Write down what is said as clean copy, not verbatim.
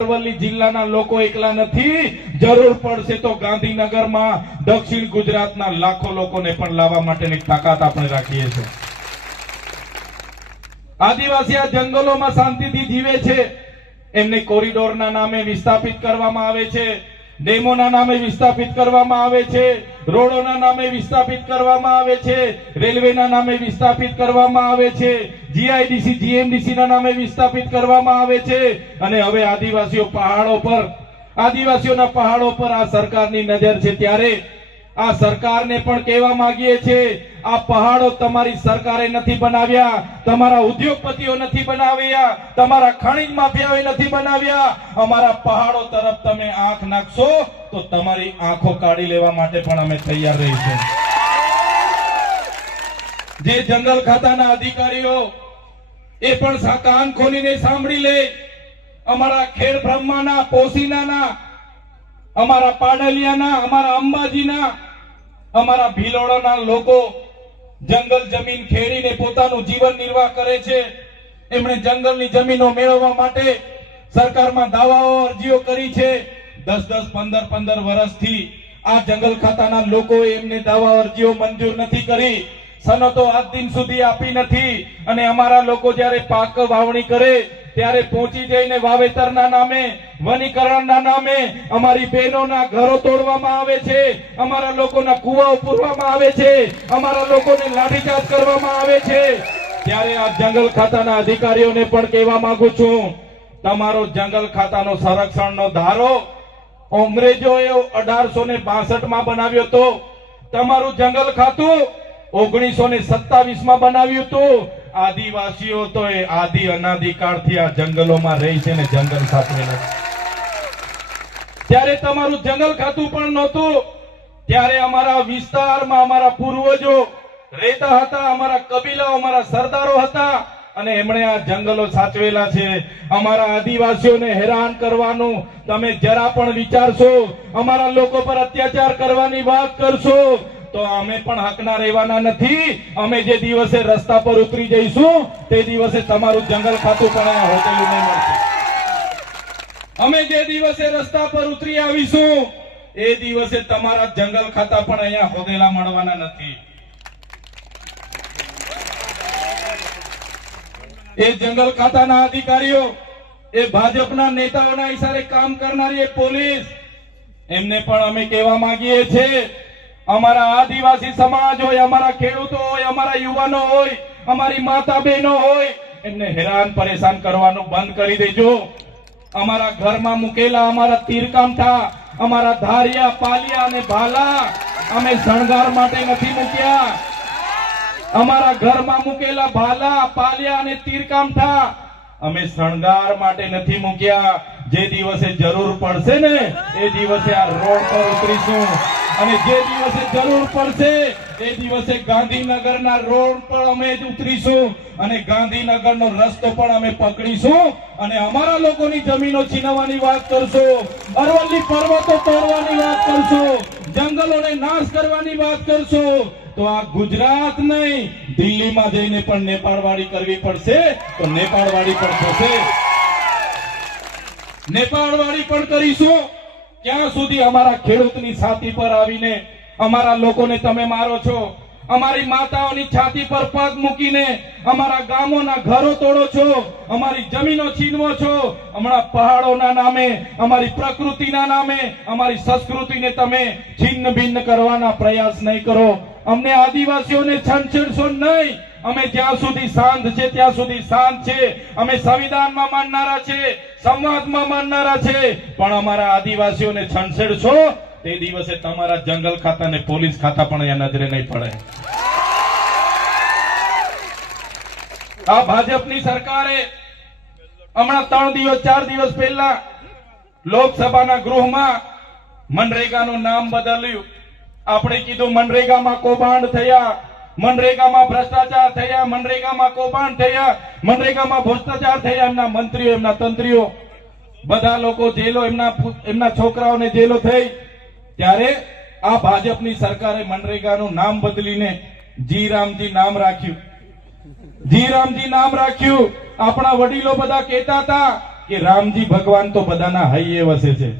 અરવલ્લી જિલ્લાના લોકો એકલા નથી, જરૂર પડશે તો ગાંધીનગરમાં દક્ષિણ ગુજરાતના લાખો લોકોને પણ લાવવા માટેની તાકાત આપણે રાખીએ છીએ। આદિવાસી આ જંગલોમાં શાંતિથી જીવે છે, એમને કોરિડોરના નામે વિસ્થાપિત કરવામાં આવે છે, ડેમોના નામે વિસ્થાપિત કરવામાં આવે છે, રોડોના નામે વિસ્થાપિત કરવામાં આવે છે, રેલવેના નામે વિસ્થાપિત કરવામાં આવે છે, જીઆઈડીસી જીએમડીસી ના નામે વિસ્થાપિત કરવામાં આવે છે। અને હવે આદિવાસીઓના પહાડો પર આ સરકારની નજર છે, ત્યારે આ સરકારને પણ કહેવા માંગીએ છીએ, આ પહાડો તમારી સરકારે નથી બનાવ્યા, તમારા ઉદ્યોગપતિઓ નથી બનાવ્યા, તમારા ખનિજ માફિયાઓએ નથી બનાવ્યા। અમારા પહાડો તરફ તમે આંખ નાખશો તો તમારી આંખો કાઢી લેવા માટે પણ અમે તૈયાર રહીશું। જે જંગલ ખાતાના અધિકારીઓ એ પણ કાન ખોલીને સાંભળી લે, અમારા ખેડ બ્રહ્માના, પોસીનાના, અમારા પાડલિયાના, અમારા અંબાજીના, અમારા ભીલોડાના લોકો જંગલ જમીન ખેડીને પોતાનું જીવન નિર્વાહ કરે છે। એમણે જંગલની જમીનો મેળવવા માટે સરકારમાં દાવાઓ, અરજીઓ કરી છે। 10-10, 15-15 વર્ષથી આ જંગલ ખાતાના લોકોએ એમને દાવા, અરજીઓ મંજૂર નથી કરી, સનતો આજ દિન સુધી આપી નથી। અને અમારા લોકો જ્યારે પાક વાવણી કરે ત્યારે પહોંચી જઈને વાવેતરના નામે, વનીકરણના નામે અમારી બહેનોના ઘરો તોડવામાં આવે છે, અમારા લોકોના કુવાઓ પૂરવામાં આવે છે, અમારા લોકોને લાઠીચાર્જ કરવામાં આવે છે। ત્યારે આ જંગલ ખાતાના અધિકારીઓને પણ કહેવા માંગુ છું, તમારો જંગલ ખાતાનો સંરક્ષણનો ધારો અંગ્રેજોએ 1862 બનાવ્યો હતો, તમારું જંગલ ખાતું 1927 માં બનાવ્યું હતું। આદિવાસીઓ તો એ આદિ અનાદિકાળથી આ જંગલોમાં રહી છે ને જંગલ સાચવેલા છે। ત્યારે તમારું જંગલ ખાતું પણ નહોતું, ત્યારે અમારા વિસ્તારમાં અમારા પૂર્વજો રહેતા હતા, અમારા કબીલાઓ, અમારા સરદારો હતા અને એમણે આ જંગલો સાચવેલા છે। અમારા આદિવાસીઓને હેરાન કરવાનું તમે જરા પણ વિચારશો, અમારા લોકો પર અત્યાચાર કરવાની વાત કરશો તો અમે પણ હકના રહેવાના નથી। અમે જે દિવસે રસ્તા પર ઉતરી જઈશું તે દિવસે તમારું જંગલ ખાતું પણ અહીંયા હોટેલું નહીં મળશે। અમે જે દિવસે રસ્તા પર ઉતરી આવીશું એ દિવસે તમારા જંગલ ખાતા પણ અહીંયા હોદેલા મળવાના નથી। એ જંગલ ખાતાના અધિકારીઓ, એ ભાજપના નેતાઓના ઈશારે કામ કરનારી એ પોલીસ, એમને પણ અમે કહેવા માંગીએ છીએ, અમારા આદિવાસી સમાજ હોય, અમારા ખેડૂતો હોય, અમારા યુવાનો હોય, અમારી માતા બહેનો હોય, એમને હેરાન પરેશાન કરવાનું બંધ કરી દેજો। અમારા ઘરમાં મૂકેલા અમારા તીરકામઠા, અમારા ધારિયા, પાલિયા અને ભાલા અમે શણગાર માટે નથી મૂક્યા। અમારા ઘરમાં મૂકેલા ભાલા, પાલિયા અને તીરકામઠા અમે શણગાર માટે નથી મૂક્યા। જે દિવસે જરૂર પડશે ને એ દિવસે આ રોડ પર ઉતરીશું અને જે દિવસે જરૂર પડશે એ દિવસે ગાંધીનગરના રોડ પર અમે જ ઉતરીશું અને ગાંધીનગરનો રસ્તો પણ અમે પકડીશું અને અમારા લોકોની જમીનો છીનવવાની વાત કરશો, અરવલ્લી પર્વતો તોડવાની વાત કરશો, જંગલોને નાશ કરવાની વાત કરશો તો આ ગુજરાત નહીં, દિલ્હીમાં જઈને પણ નેપાળવાડી કરવી પડશે તો નેપાળવાડી પણ થશે, નેપાળવાડી પણ કરીશું। ક્યાં સુધી અમારા ખેડૂતની છાતી પર આવીને અમારા લોકોને તમે મારો છો, અમારી માતાઓની છાતી પર પગ મૂકીને અમારા ગામોના ઘરો તોડો છો, અમારી જમીનો છીનવો છો, હમણાં પહાડોના નામે, અમારી પ્રકૃતિના નામે અમારી સંસ્કૃતિને તમે છિન્ન ભિન્ન કરવાના પ્રયાસ નહીં કરો। અમને આદિવાસીઓને છંછેડશો નહીં। અમે જ્યાં સુધી શાંત છે ત્યાં સુધી શાંત છે। અમે સંવિધાનમાં માનનારા છે, સંવાદમાં માનનારા છે, પણ અમારા આદિવાસીઓને છંછેડશો તે દિવસે તમારા જંગલ ખાતા ને પોલીસ ખાતા પણ અહીંયા નજરે નહીં પડે। આ ભાજપની સરકારે હમણાં 3 દિવસ 4 દિવસ પહેલા લોકસભાના ગૃહમાં મનરેગાનું નામ બદલ્યું। આપણે કીધું મનરેગામાં કૌભાંડ થયા, મનરેગામાં ભ્રષ્ટાચાર થયા, મનરેગામાં કૌભાંડ થયા, મનરેગામાં ભ્રષ્ટાચાર થયા, એમના મંત્રીઓ, એમના તંત્રીઓ બધા લોકો જેલો, એમના છોકરાઓને જેલો થઈ। ત્યારે આ ભાજપની સરકારે મનરેગાનું નામ બદલીને જીરામજી નામ રાખ્યું। આપણા વડીલો બધા કહેતા હતા કે રામજી ભગવાન તો બધાના હૈયે વસે છે.